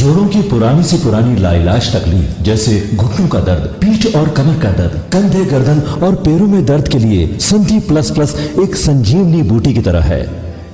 जोड़ों की पुरानी से पुरानी लाइलाज तकलीफ जैसे घुटनों का दर्द, पीठ और कमर का दर्द, कंधे, गर्दन और पैरों में दर्द के लिए संधि प्लस प्लस एक संजीवनी बूटी की तरह है,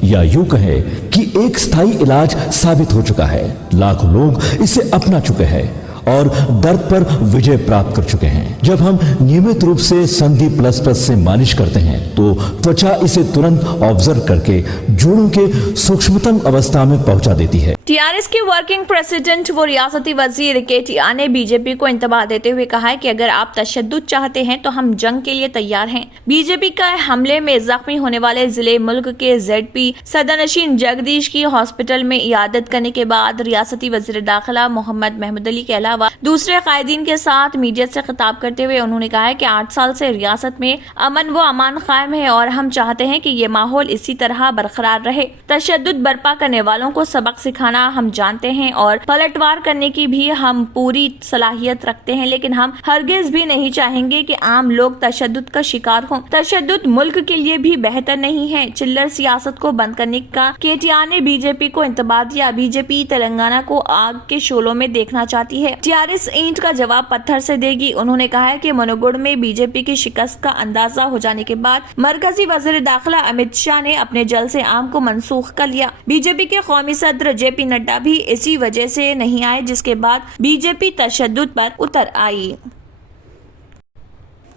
या यूं कहे कि एक स्थायी इलाज साबित हो चुका है। लाखों लोग इसे अपना चुके हैं और दर्द पर विजय प्राप्त कर चुके हैं। जब हम नियमित रूप से संधि प्लस प्लस से मालिश करते हैं तो त्वचा इसे तुरंत ऑब्जर्व करके जोड़ों के सूक्ष्मतम अवस्था में पहुंचा देती है। टीआरएस के वर्किंग प्रेसिडेंट व रियासती वजीर केटीआर ने बीजेपी को इंतबाह देते हुए कहा है कि अगर आप तशद्दुद चाहते हैं तो हम जंग के लिए तैयार हैं। बीजेपी का हमले में जख्मी होने वाले जिले मुल्क के जेडपी सदरनशीन जगदीश की हॉस्पिटल में इयादत करने के बाद रियासती वजीर दाखिला मोहम्मद महमूद अली के अलावा दूसरे कायदीन के साथ मीडिया से खिताब करते हुए उन्होंने कहा है कि 8 साल से रियासत में अमन व अमान कायम है और हम चाहते हैं कि ये माहौल इसी तरह बरकरार रहे। तशद्दुद बर्पा करने वालों को सबक सिखाना हम जानते हैं और पलटवार करने की भी हम पूरी सलाहियत रखते हैं, लेकिन हम हरगिज भी नहीं चाहेंगे कि आम लोग तशद्दुद का शिकार हों। तशद्दुद मुल्क के लिए भी बेहतर नहीं है। चिल्लर सियासत को बंद करने का केटीआर ने बीजेपी को इंतबाह दिया। बीजेपी तेलंगाना को आग के शोलों में देखना चाहती है। टीआरएस ईंट का जवाब पत्थर से देगी। उन्होंने कहा है कि मनोगुड़ में बीजेपी की शिकस्त का अंदाजा हो जाने के बाद मरकजी वजीर दाखिला अमित शाह ने अपने जलसे आम को मनसूख कर लिया। बीजेपी के कौमी सदर जेपी नड्डा भी इसी वजह से नहीं आए, जिसके बाद बीजेपी तशद्दुद पर उतर आई।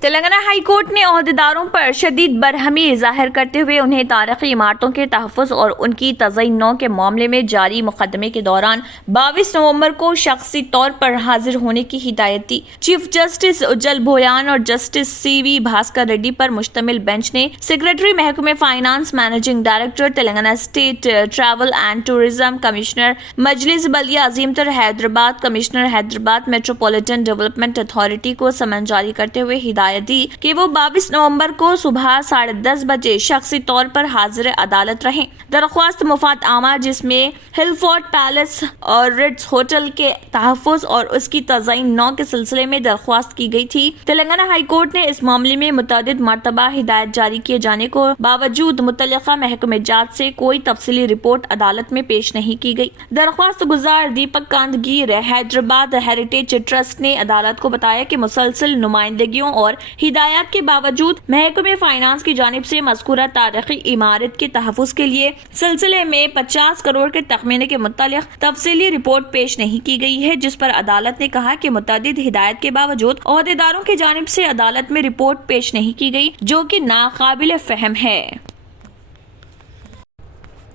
तेलंगाना हाई कोर्ट ने ओहदेदारों पर शदीद बरहमी जाहिर करते हुए उन्हें तारीखी इमारतों के तहफ़्फ़ुज़ और उनकी तज़य्युन के मामले में जारी मुकदमे के दौरान 22 नवंबर को शख्सी तौर पर हाजिर होने की हिदायत दी। चीफ जस्टिस उज्जल भोयान और जस्टिस सीवी भास्कर रेड्डी पर मुश्तमिल बेंच ने सेक्रेटरी महकमे finance, managing director Telangana state travel and tourism, commissioner मजलिस बल्दिया अजीमतर Hyderabad, commissioner Hyderabad metropolitan development authority को समन जारी करते हुए हिदायत दी कि वो 22 नवंबर को सुबह 10:30 बजे शख्सी तौर पर हाजिर अदालत रहें। दरख्वास्त मुफाद आमा जिसमें हिलफोर्ट पैलेस और रिट्स होटल के तहफ़्फ़ुज़ और उसकी तज़य्युन के सिलसिले में दरख्वास्त की गई थी। तेलंगाना हाई कोर्ट ने इस मामले में मुतअद्दिद मरतबा हिदायत जारी किए जाने को बावजूद मुतल्लिक़ा महकमे जात से कोई तफसीली रिपोर्ट अदालत में पेश नहीं की गई। दरख्वास्त गुजार दीपक कांतगीर हैदराबाद हेरिटेज ट्रस्ट ने अदालत को बताया कि मुसलसल नुमाइंदगियों और हिदायत के बावजूद महकमे फाइनेंस की जानिब से मज़कूरा तारीखी इमारत के तहफ़्फ़ुज़ के लिए सिलसिले में 50 करोड़ के तखमीने के मुतालिक तफसीली रिपोर्ट पेश नहीं की गई है, जिस पर अदालत ने कहा कि मुतअद्दिद हिदायत के बावजूद ओहदेदारों की जानिब से अदालत में रिपोर्ट पेश नहीं की गई, जो कि नाकाबिल फहम है।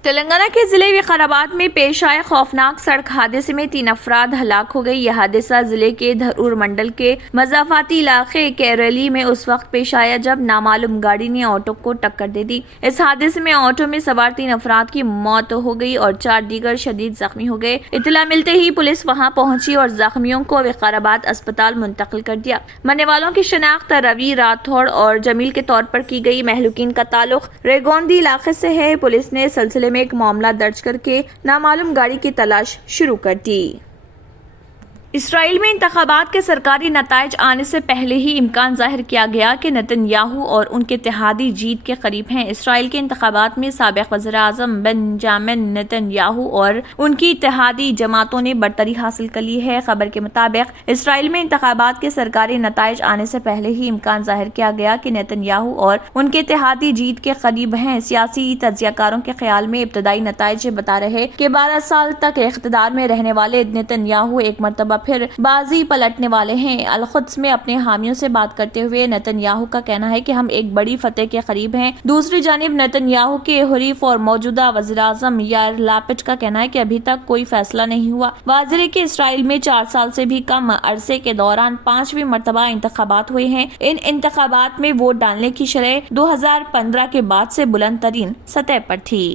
तेलंगाना के जिले विकाराबाद में पेश आए खौफनाक सड़क हादसे में 3 अफराद हलाक हो गए। यह हादसा जिले के धरूर मंडल के मजाफाती इलाके केरली में उस वक्त पेश आया जब नामालूम गाड़ी ने ऑटो को टक्कर दे दी। इस हादसे में ऑटो में सवार 3 अफराद की मौत हो गई और 4 दीगर शदीद जख्मी हो गए। इत्तला मिलते ही पुलिस वहां पहुंची और जख्मियों को विकाराबाद अस्पताल मुंतकिल कर दिया। मरने वालों की शनाख्त रवि राठौड़ और जमील के तौर पर की गई। महलूकीन का ताल्लुक रेगोंदी इलाके से है। पुलिस ने सिलसिले में एक मामला दर्ज करके नामालूम गाड़ी की तलाश शुरू कर दी। इसराइल में इंतखाबात के सरकारी नताइज आने से पहले ही इम्कान जाहिर किया गया कि नेतन्याहू और उनके इत्तेहादी जीत के करीब हैं। इसराइल के इंतखाबात में साबिक वज़ीर आज़म बेंजामिन नेतन्याहू और उनकी इत्तेहादी जमातों ने बढ़तरी हासिल कर ली है। खबर के मुताबिक इसराइल में इंतखाबात के सरकारी नताइज आने से पहले ही इम्कान जाहिर किया गया कि नेतन्याहू और उनके इत्तेहादी जीत के करीब हैं। सियासी तज्ज़ियाकारों के ख्याल में इब्तदाई नताइज बता रहे कि 12 साल तक इख्तिदार में रहने वाले नेतन्याहू एक मरतबा फिर बाजी पलटने वाले हैं। अल-कुद्स में अपने हामियों से बात करते हुए नेतन्याहू का कहना है कि हम एक बड़ी फतेह के करीब हैं। दूसरी जानिब नेतन्याहू के हुरीफ और मौजूदा वज़ीर आज़म यार लापिड का कहना है कि अभी तक कोई फैसला नहीं हुआ। वाज़ेह है कि इसराइल में 4 साल से भी कम अरसे के दौरान 5वीं मरतबा इंतखाबात हुए हैं। इन इंतखाबात में वोट डालने की शरह 2015 के बाद से बुलंद तरीन सतह पर थी।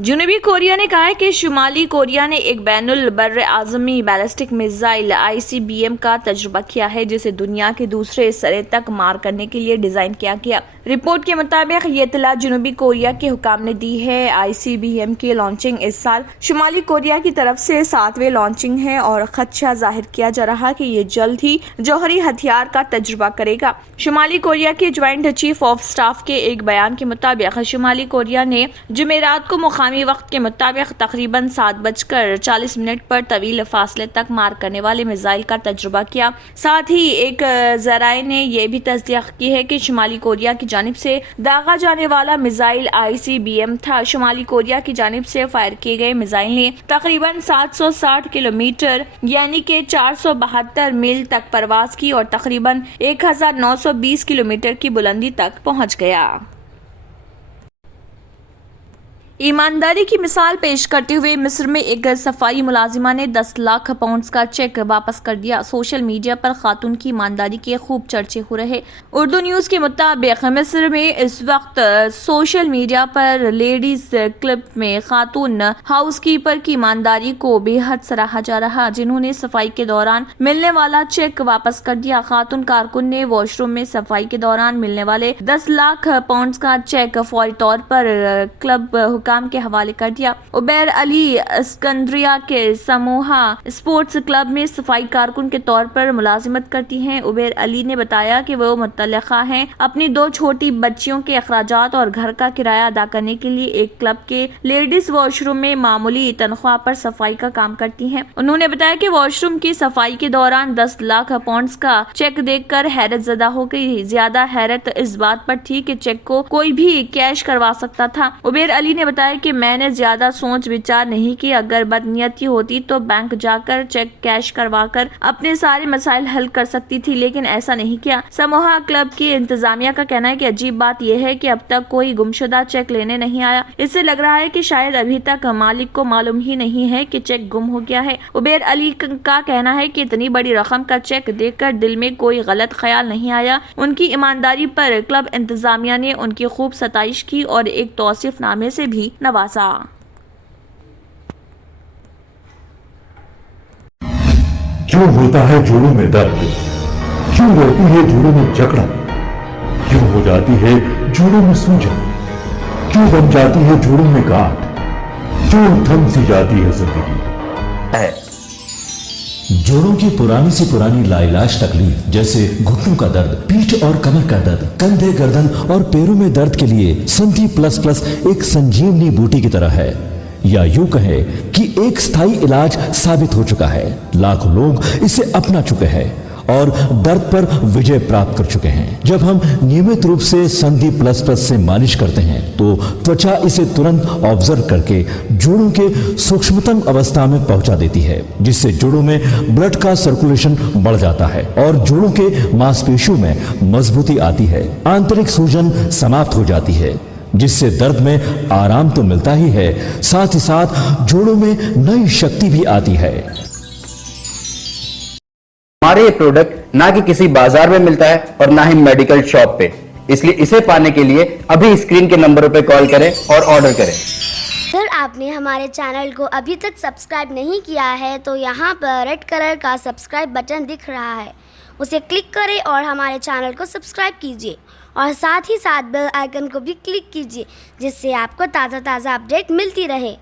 जनूबी कोरिया ने कहा है कि शुमाली कोरिया ने एक बैनुल बर्र आज़मी बैलिस्टिक मिसाइल ICBM का तजुर्बा किया है, जिसे दुनिया के दूसरे सिरे तक मार करने के लिए डिजाइन किया गया। रिपोर्ट के मुताबिक ये इत्तला जनूबी कोरिया के हुकाम ने दी है। ICBM की लॉन्चिंग इस साल शुमाली कोरिया की तरफ से 7वें लॉन्चिंग है और खदशा जाहिर किया जा रहा कि ये जल्द ही जौहरी हथियार का तजुर्बा करेगा। शुमाली कोरिया के ज्वाइंट चीफ ऑफ स्टाफ के एक बयान के मुताबिक शुमाली कोरिया ने जुमेरात को مقامی وقت کے مطابق تقریباً 7:40 پر طویل فاصلے تک مار کرنے والے میزائل کا تجربہ کیا۔ ساتھ ہی ایک ذرائع نے یہ بھی تصدیق کی ہے کہ شمالی کوریا کی جانب سے داغا جانے والا میزائل ICBM تھا۔ شمالی کوریا کی جانب سے فائر کیے گئے میزائل نے تقریباً 760 کلومیٹر یعنی کہ 472 میل تک پرواز کی اور تقریباً 1920 کلومیٹر کی بلندی تک پہنچ گیا۔ ایمانداری کی مثال پیش کرتے ہوئے مصر میں ایک صفائی ملازمہ نے 10 لاکھ پاؤنڈز کا چیک واپس کر دیا۔ سوشل میڈیا پر خاتون کی ایمانداری کے خوب چرچے ہو رہے۔ اردو نیوز کے مطابق مصر میں اس وقت سوشل میڈیا پر لیڈیز کلب میں خاتون ہاؤس کیپر کی ایمانداری کو بے حد سراہا جا رہا، جنہوں نے صفائی کے دوران ملنے والا چیک واپس کر دیا۔ خاتون کارکن نے واش روم میں صفائی کے دوران ملنے والے 10 لاکھ پاؤنڈز کا چیک فوری طور پر کلب حکام کے حوالے کر دیا۔ عبیر علی اسکندریہ کے سموہا اسپورٹس کلب میں صفائی کارکن کے طور پر ملازمت کرتی ہیں۔ عبیر علی نے بتایا کہ وہ متعلقہ ہیں اپنی 2 چھوٹی بچیوں کے اخراجات اور گھر کا کرایہ ادا کرنے کے لیے ایک کلب کے لیڈیز واش روم میں معمولی تنخواہ پر صفائی کا کام کرتی ہیں۔ انہوں نے بتایا کہ واش روم کی صفائی کے دوران 10 لاکھ پاؤنڈز کا چیک دیکھ کر حیرت زدہ ہو گئی۔ زیادہ حیرت اس بات پر تھی کہ چیک کو کوئی بھی کیش کروا سکتا تھا۔ عبیر علی نے بتایا کہ میں نے زیادہ سوچ وچار نہیں کی، اگر بدنیتی ہوتی تو بینک جا کر چیک کیش کروا کر اپنے سارے مسائل حل کر سکتی تھی، لیکن ایسا نہیں کیا۔ سموہا کلب کی انتظامیہ کا کہنا ہے کہ عجیب بات یہ ہے کہ اب تک کوئی گمشدہ چیک لینے نہیں آیا۔ اس سے لگ رہا ہے کہ شاید ابھی تک مالک کو معلوم ہی نہیں ہے کہ چیک گم ہو گیا ہے۔ عبیر علی کا کہنا ہے کہ اتنی بڑی رقم کا چیک دیکھ کر دل میں کوئی غلط خیال نہیں آیا۔ ان کی ایمانداری پر کلب انتظامیہ نے ان کی خوب ستائش کی اور ایک توصیف نامے سے بھی نوازا۔ کیوں ہوتا ہے جوڑوں میں درد، کیوں رہتی ہے جوڑوں میں جکڑن، کیوں ہو جاتی ہے جوڑوں میں سوجن، کیوں بن جاتی ہے جوڑوں میں گاٹھ، کیوں تھم سی جاتی ہے زندگی۔ جوڑوں کی پرانی سے پرانی لاعلاج تکلیف جیسے گھٹنوں کا درد، پیٹھ اور کمر کا درد، کندھے گردن اور پیروں میں درد کے لیے سنتھی پلس پلس ایک سنجیونی بوٹی کی طرح ہے، یا یوں کہے کہ ایک ستھائی علاج ثابت ہو چکا ہے۔ لاکھوں لوگ اسے اپنا چکے ہیں اور درد پر وجے پراپت کر چکے ہیں۔ جب ہم نیمت روپ سے سندھی پلس پلس سے مالش کرتے ہیں تو توچا اسے ترنت آبزرو کر کے جوڑوں کے سوکشمتم اوستھا میں پہنچا دیتی ہے، جس سے جوڑوں میں بلڈ کا سرکولیشن بڑھ جاتا ہے اور جوڑوں کے ماس پیشیوں میں مضبوطی آتی ہے، آنترک سوجن سماپت ہو جاتی ہے، جس سے درد میں آرام تو ملتا ہی ہے، ساتھ ہی ساتھ جوڑوں میں نئی شکتی بھی آتی ہے۔ ہمارے یہ پروڈکٹ نہ کہ کسی بازار میں ملتا ہے اور نہ ہی میڈیکل شاپ پہ، اس لیے اسے پانے کے لیے ابھی اسکرین کے نمبروں پہ کال کریں اور آرڈر کریں۔ اگر آپ نے ہمارے چینل کو ابھی تک سبسکرائب نہیں کیا ہے تو یہاں پر ریڈ کلر کا سبسکرائب بٹن دکھ رہا ہے، اسے کلک کریں اور ہمارے چینل کو سبسکرائب کیجیے اور ساتھ ہی ساتھ بیل آئیکن کو بھی کلک کیجیے، جس سے آپ کو تازہ اپڈیٹ ملتی رہے۔